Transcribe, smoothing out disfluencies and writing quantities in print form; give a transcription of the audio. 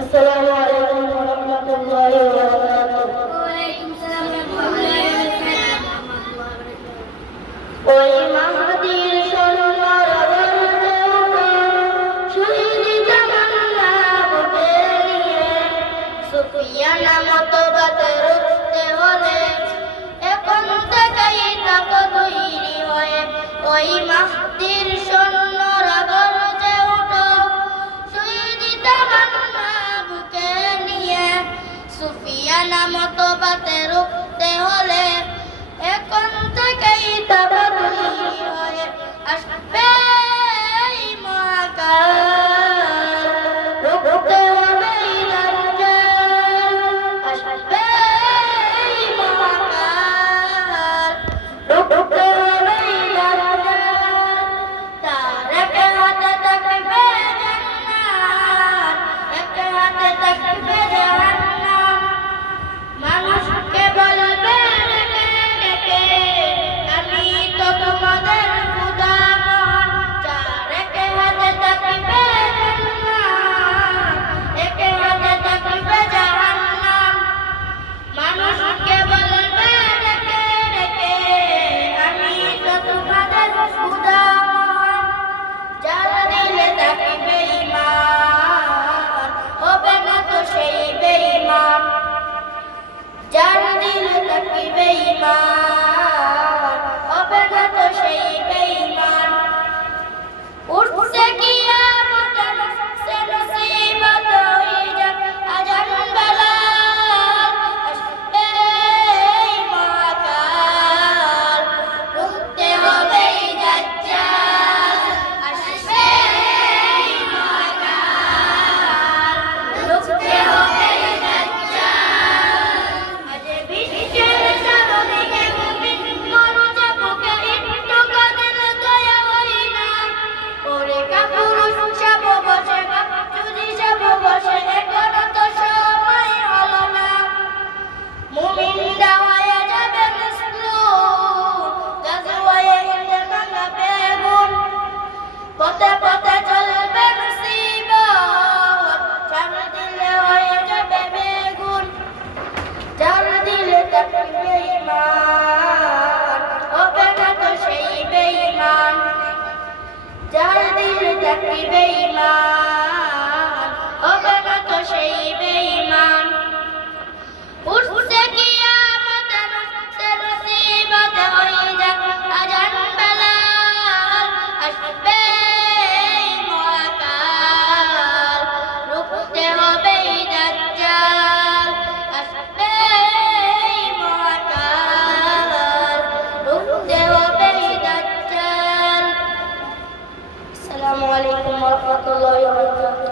আসসালামু আলাইকুম ওয়া রাহমাতুল্লাহি ওয়া বারাকাতুহু। ওয়ালাইকুম আসসালাম ওয়া রাহমাতুল্লাহি ওয়া বারাকাতুহু। ওই মাহদির সোনার গর্জে ওঠা শহীদ তামান্না বুকে নিয়ে সুফিয়ানা মতবাদে রুখতে হলে এখন থেকেই থাকো তৈরি হয়ে। ওই মাহদির সোনার গর্জে ওঠা শহীদ তামান্না বুকে নিয়ে সুফিয়ানা মতবাদে রুখতে হলে এখন থেকেই থাকো তৈরি হয়ে। আসবে এই মহাকাল, রুখতে হবে এই দাজ্জাল। আসবে এই মহাকাল, রুখতে হবে এই দাজ্জাল। তার এক হাতে থাকবে জান্নাত, এক হাতে থাকবে জাহান্নাম। মানুষকে বলবে ডেকে ডেকে, আমি তো তোমাদের খোদা মহান। যার এক হাতে থাকবে জান্নাত, এক হাতে থাকবে জাহান্নাম। মানুষকে বলবে ডেকে ডেকে, আমি তো তোমাদের খোদা মহান। যার দিলে থাকবে ঈমান, হবে না তো সেই বেঈমান। যার দিলে থাকবে ঈমান, হবে না তো সেই বেঈমান। উঠছে কিয়ামতের সে নসিবত হয়ে যাক আজান বেলাল। আসবে এই মহাকাল, রুখতে হবে এই দাজ্জাল। আসবে এই মহাকাল, রুখতে হবে এই দাজ্জাল। আজ বিশ্বের চারদিকে মুমিন মরুচে বুকে একটু কাঁদিল দয়া হয় না। ওরে কাপুরুষ সব বসে, যদি সব বসে, এখনো তো সময় হলো না। মুমিনরা হয়ে যাবে মজলুম, গাজওয়ায়ে হিন্দ ভাঙা বেগুন। পথে পথে চলবে মুসিবত, চারদিকে হয়ে যাবে বেগুন। যার দিলে থাকবে ঈমান, হবে না তো সেই বেঈমান। যার দিলে থাকবে ঈমান, হবে না তো সেই বেঈমান। উঠছে কিয়ামতের সে নসিবত হয়ে যাক আজান বেলাল। আসবে এই মহাকাল, রুখতে হবে এই দাজ্জাল। আসবে এই মহাকাল, রুখতে হবে এই দাজ্জাল। আসসালামু আলাইকুম ওয়া রাহমাতুল্লাহি ওয়া বারাকাতুহু।